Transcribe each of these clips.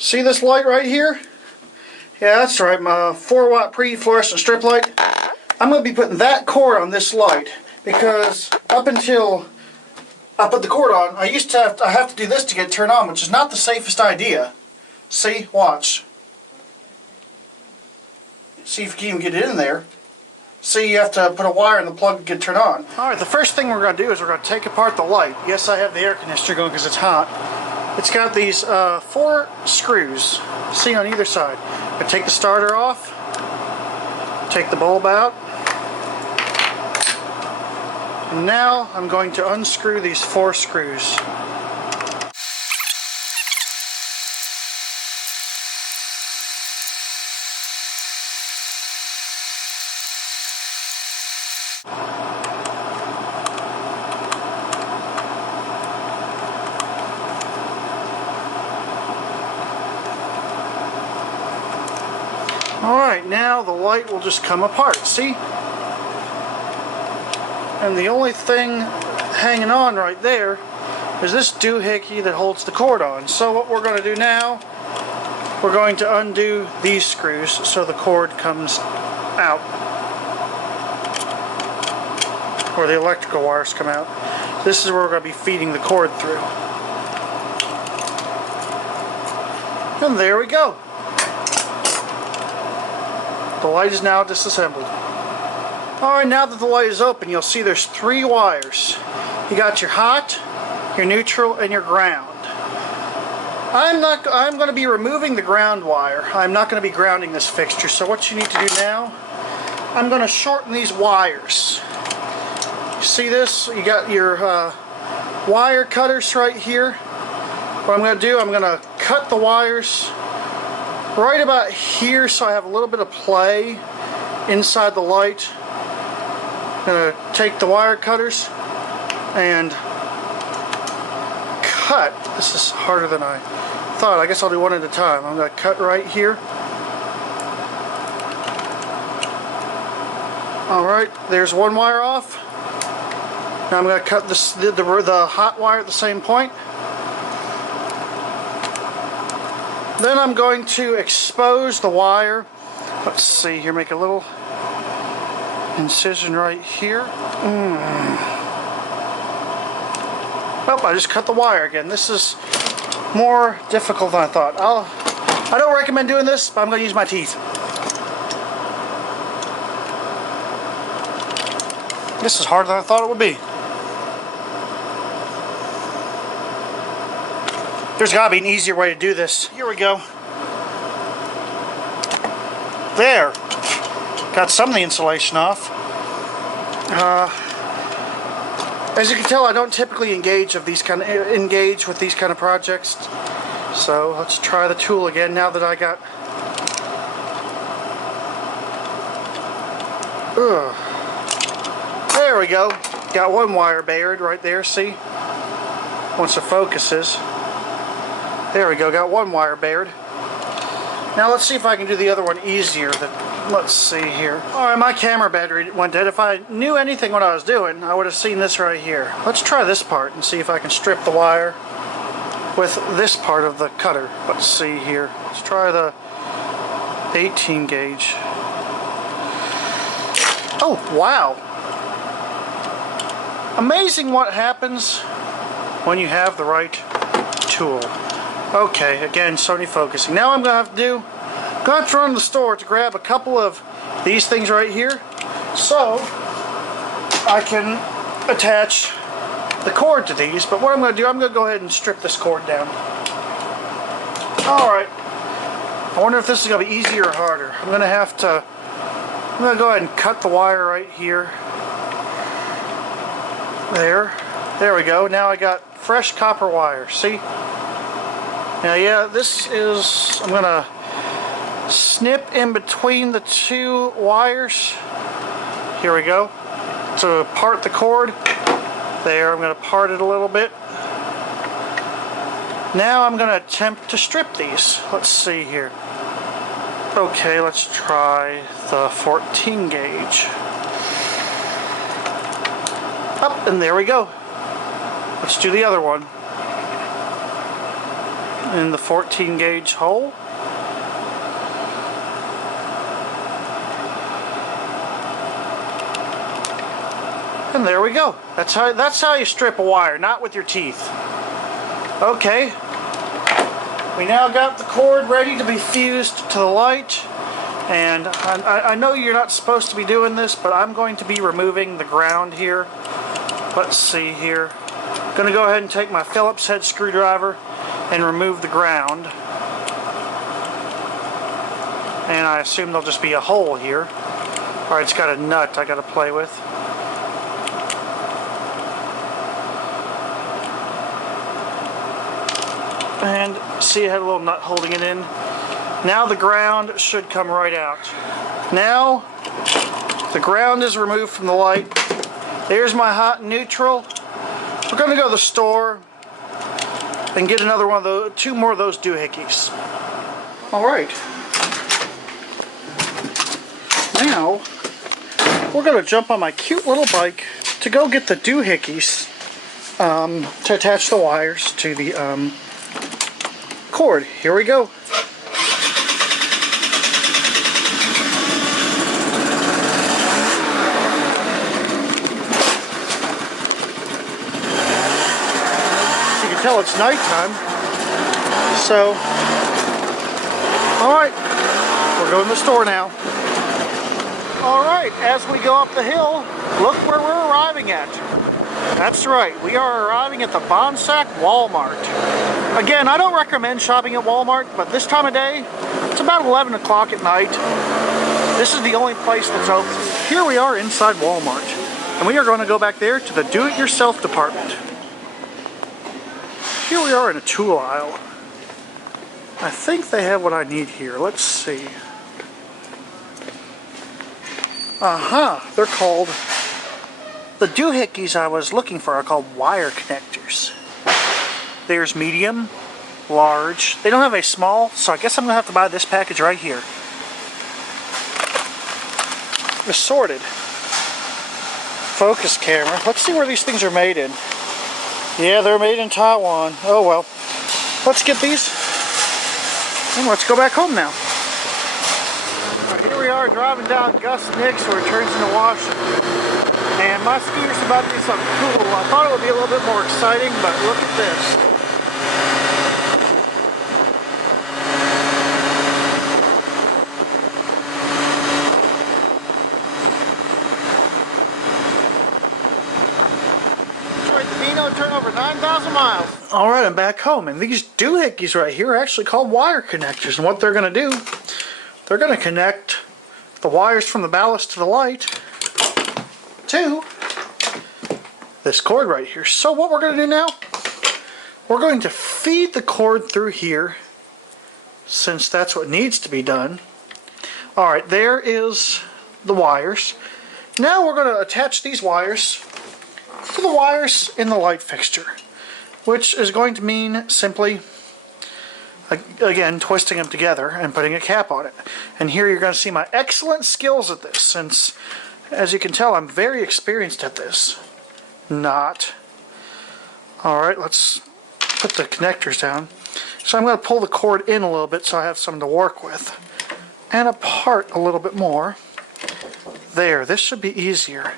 See this light right here? Yeah, that's right, my 4-watt preheat fluorescent strip light. I'm going to be putting that cord on this light because up until I put the cord on, I have to do this to get it turned on, which is not the safest idea. See? Watch. See if you can even get it in there. See, you have to put a wire in the plug to get it turned on. Alright, the first thing we're going to do is we're going to take apart the light. Yes, I have the air conditioner going because it's hot. It's got these 4 screws, see, on either side. I take the starter off, take the bulb out, and now I'm going to unscrew these 4 screws. Alright, now the light will just come apart, see? And the only thing hanging on right there is this doohickey that holds the cord on. So what we're going to do now, we're going to undo these screws so the cord comes out. Or the electrical wires come out. This is where we're going to be feeding the cord through. And there we go. The light is now disassembled. Alright, now that the light is open, you'll see there's 3 wires. You got your hot, your neutral, and your ground. I'm going to be removing the ground wire. I'm not going to be grounding this fixture. So what you need to do now, I'm going to shorten these wires. You see this? You got your wire cutters right here. What I'm going to do, I'm going to cut the wires right about here so I have a little bit of play inside the light. I'm going to take the wire cutters and cut. This is harder than I thought. I guess I'll do one at a time. I'm going to cut right here. Alright, there's one wire off. Now I'm going to cut this, the hot wire at the same point. Then I'm going to expose the wire. Let's see here, make a little incision right here. Oh, I just cut the wire again. This is more difficult than I thought. I don't recommend doing this, but I'm going to use my teeth. This is harder than I thought it would be. There's got to be an easier way to do this. Here we go. There. Got some of the insulation off. As you can tell, I don't typically engage with these kind of projects. So let's try the tool again now that I got. There we go. Got one wire buried right there. See? Once it focuses. There we go, got one wire buried. Now let's see if I can do the other one easier. Let's see here. Alright, my camera battery went dead. If I knew anything what I was doing, I would have seen this right here. Let's try this part and see if I can strip the wire with this part of the cutter. Let's see here. Let's try the 18 gauge. Oh, wow. Amazing what happens when you have the right tool. Okay, again, Sony focusing. Now I'm going to have to run to the store to grab a couple of these things right here so I can attach the cord to these. But what I'm going to do, I'm going to go ahead and strip this cord down. Alright. I wonder if this is going to be easier or harder. I'm going to go ahead and cut the wire right here. There we go. Now I got fresh copper wire. See? Now, yeah, I'm going to snip in between the 2 wires. Here we go. To part the cord. There, I'm going to part it a little bit. Now I'm going to attempt to strip these. Let's see here. Okay, let's try the 14 gauge. Up, and there we go. Let's do the other one. in the 14 gauge hole. And there we go. That's how you strip a wire, not with your teeth. Okay. We now got the cord ready to be fused to the light. And I know you're not supposed to be doing this, but I'm going to be removing the ground here. Let's see here. I'm going to go ahead and take my Phillips head screwdriver and remove the ground. And I assume there'll just be a hole here. Alright, it's got a nut I got to play with. And see, I had a little nut holding it in. Now the ground should come right out. Now the ground is removed from the light. There's my hot and neutral. We're going to go to the store and get another one of those, 2 more of those doohickeys. Alright. Now we're going to jump on my cute little bike to go get the doohickeys to attach the wires to the cord. Here we go. You can tell it's nighttime. So, alright, we're going to the store now. Alright, as we go up the hill, look where we're arriving at. That's right, we are arriving at the Bonsack Walmart. Again, I don't recommend shopping at Walmart, but this time of day, it's about 11 o'clock at night. This is the only place that's open. Here we are inside Walmart, and we are going to go back there to the do-it-yourself department. Here we are in a tool aisle. I think they have what I need here. Let's see. Aha, they're called, the doohickeys I was looking for are called wire connectors. There's medium, large. They don't have a small, so I guess I'm going to have to buy this package right here. Assorted. Focus camera. Let's see where these things are made in. Yeah, they're made in Taiwan. Oh well. Let's get these and let's go back home now. Right, here we are driving down Gus Nick's where it turns into Washington. And my scooter's about to do something cool. I thought it would be a little bit more exciting, but look at this. Turn over 9,000 miles. Alright, I'm back home, and these doohickeys right here are actually called wire connectors. And what they're going to do, they're going to connect the wires from the ballast to the light to this cord right here. So what we're going to do now, we're going to feed the cord through here, since that's what needs to be done. Alright, there is the wires. Now we're going to attach these wires to the wires in the light fixture, which is going to mean simply, again, twisting them together and putting a cap on it. And here you're going to see my excellent skills at this, since, as you can tell, I'm very experienced at this. Not. Alright, let's put the connectors down. So I'm going to pull the cord in a little bit so I have something to work with. And apart a little bit more. There, this should be easier.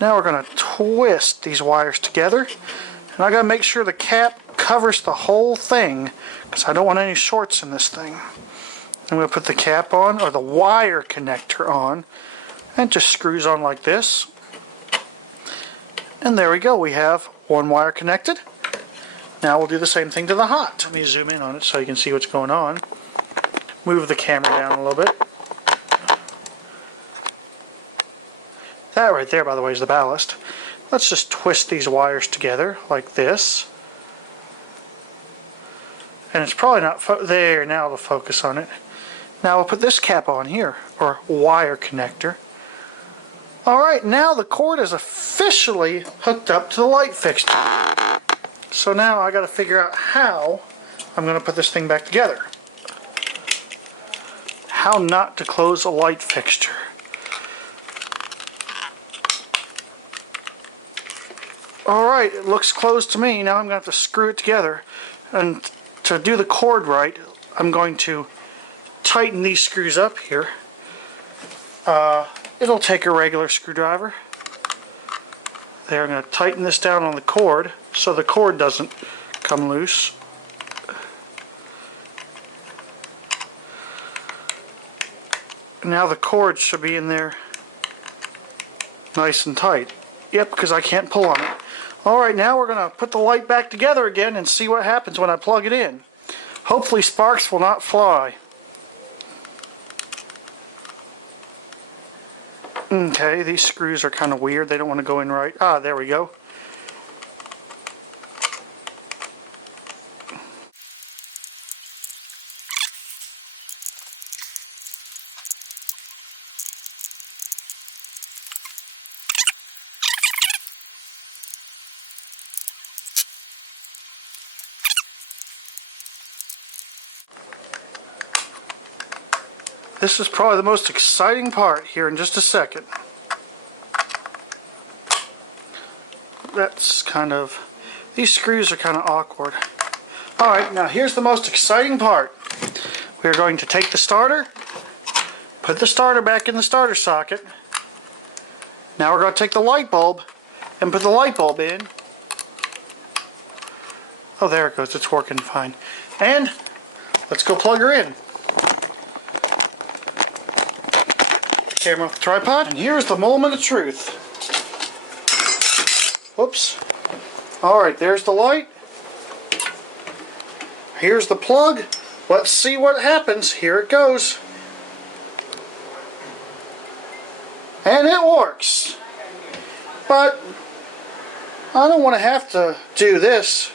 Now we're going to twist these wires together, and I got to make sure the cap covers the whole thing, because I don't want any shorts in this thing. I'm going to put the cap on, or the wire connector on, and it just screws on like this. And there we go, we have one wire connected. Now we'll do the same thing to the hot. Let me zoom in on it so you can see what's going on. Move the camera down a little bit. That right there, by the way, is the ballast. Let's just twist these wires together like this. And it's probably not there. Now it'll focus on it. Now we'll put this cap on here, or wire connector. Alright, now the cord is officially hooked up to the light fixture. So now I got to figure out how I'm going to put this thing back together. How not to close a light fixture. Alright, it looks closed to me. Now I'm going to have to screw it together. And to do the cord right, I'm going to tighten these screws up here. It'll take a regular screwdriver. There, I'm going to tighten this down on the cord so the cord doesn't come loose. Now the cord should be in there nice and tight. Yep, because I can't pull on it. Alright, now we're going to put the light back together again and see what happens when I plug it in. Hopefully sparks will not fly. Okay, these screws are kind of weird. They don't want to go in right. Ah, there we go. This is probably the most exciting part here in just a second. That's kind of, these screws are kind of awkward. Alright, now here's the most exciting part. We're going to take the starter, put the starter back in the starter socket. Now we're going to take the light bulb and put the light bulb in. Oh, there it goes. It's working fine. And let's go plug her in. Camera off the tripod, and here's the moment of truth. Whoops. Alright, there's the light. Here's the plug. Let's see what happens. Here it goes. And it works. But I don't want to have to do this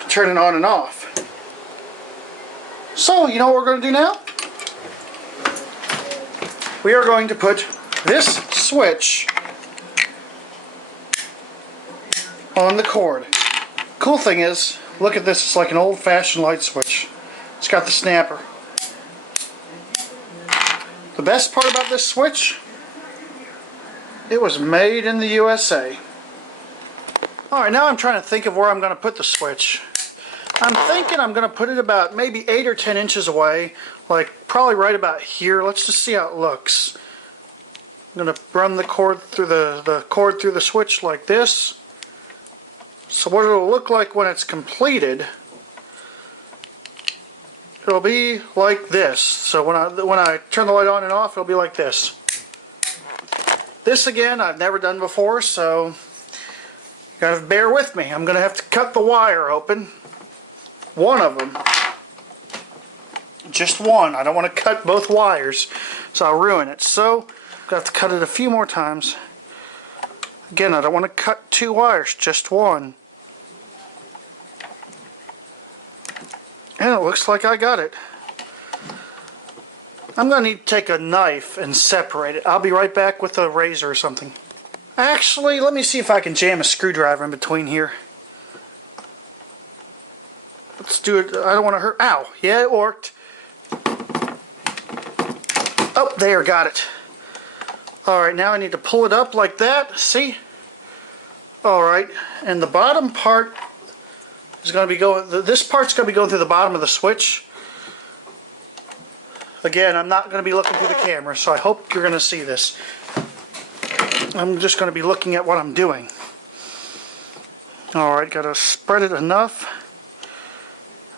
to turn it on and off. So, you know what we're going to do now? We are going to put this switch on the cord. Cool thing is, look at this, it's like an old-fashioned light switch. It's got the snapper. The best part about this switch, it was made in the USA. Alright, now I'm trying to think of where I'm going to put the switch. I'm thinking I'm going to put it about maybe 8 or 10 inches away, like probably right about here. Let's just see how it looks. I'm going to run the cord through the switch like this. So what it'll look like when it's completed, it'll be like this. So when I turn the light on and off, it'll be like this. This again I've never done before, so you gotta bear with me. I'm going to have to cut the wire open. One of them. Just one. I don't want to cut both wires, so I'll ruin it. So, I'm going to have to cut it a few more times. Again, I don't want to cut 2 wires, just one. And it looks like I got it. I'm going to need to take a knife and separate it. I'll be right back with a razor or something. Actually, let me see if I can jam a screwdriver in between here. Let's do it. I don't want to hurt. Ow. Yeah, it worked. Oh, there, got it. Alright, now I need to pull it up like that. See? Alright, and the bottom part is going to be going, this part's going to be going through the bottom of the switch. Again, I'm not going to be looking through the camera, so I hope you're going to see this. I'm just going to be looking at what I'm doing. Alright, got to spread it enough.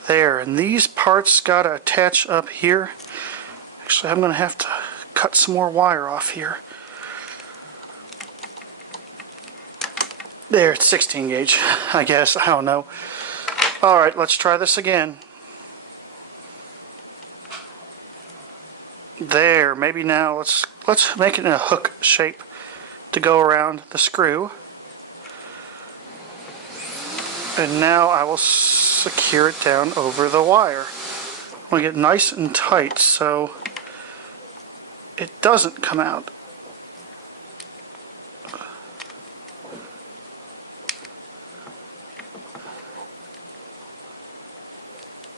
There, and these parts got to attach up here. Actually, I'm going to have to cut some more wire off here. There, it's 16 gauge, I guess. I don't know. Alright, let's try this again. There, maybe now let's make it in a hook shape to go around the screw. And now I will secure it down over the wire. I'm going to get nice and tight so it doesn't come out.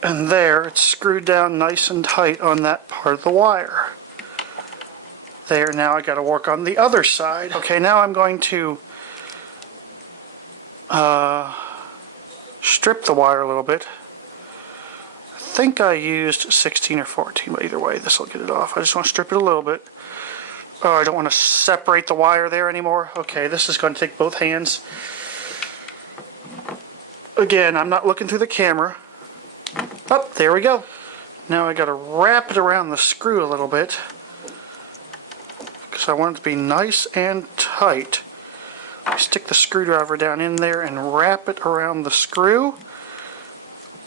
And there, it's screwed down nice and tight on that part of the wire. There, now I got to work on the other side. Okay, now I'm going to strip the wire a little bit. think I used 16 or 14, but either way, this will get it off. I just want to strip it a little bit. Oh, I don't want to separate the wire there anymore. Okay, this is going to take both hands. Again, I'm not looking through the camera. Oh, there we go. Now I got to wrap it around the screw a little bit because I want it to be nice and tight. Stick the screwdriver down in there and wrap it around the screw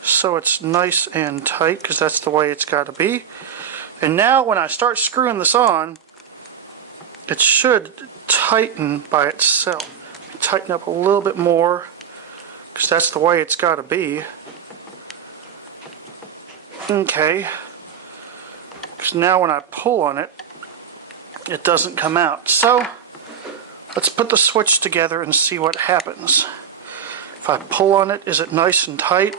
so it's nice and tight, because that's the way it's got to be. And now when I start screwing this on, it should tighten by itself. Tighten up a little bit more, because that's the way it's got to be. Okay, because now when I pull on it, it doesn't come out. So let's put the switch together and see what happens. If I pull on it, is it nice and tight?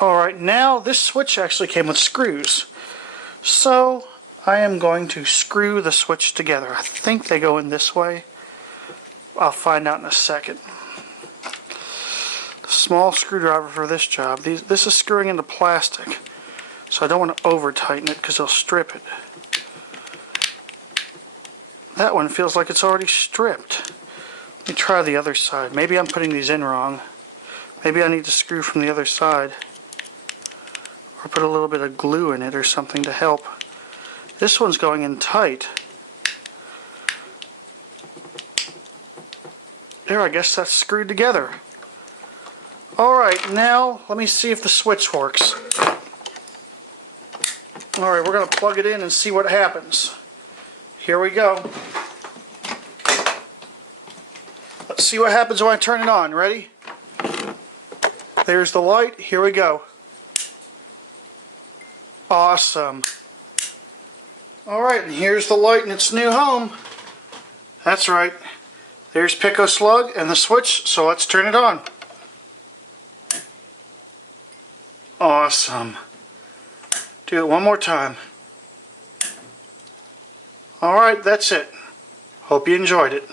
Alright, now this switch actually came with screws. So I am going to screw the switch together. I think they go in this way. I'll find out in a second. The small screwdriver for this job. This is screwing into plastic, so I don't want to over tighten it because it'll strip it. That one feels like it's already stripped. Let me try the other side. Maybe I'm putting these in wrong. Maybe I need to screw from the other side. Or put a little bit of glue in it or something to help. This one's going in tight. There, I guess that's screwed together. Alright, now let me see if the switch works. Alright, we're going to plug it in and see what happens. Here we go. Let's see what happens when I turn it on. Ready? There's the light. Here we go. Awesome. Alright, and here's the light in its new home. That's right. There's Pico Slug and the switch, so let's turn it on. Awesome. Do it one more time. Alright, that's it. Hope you enjoyed it.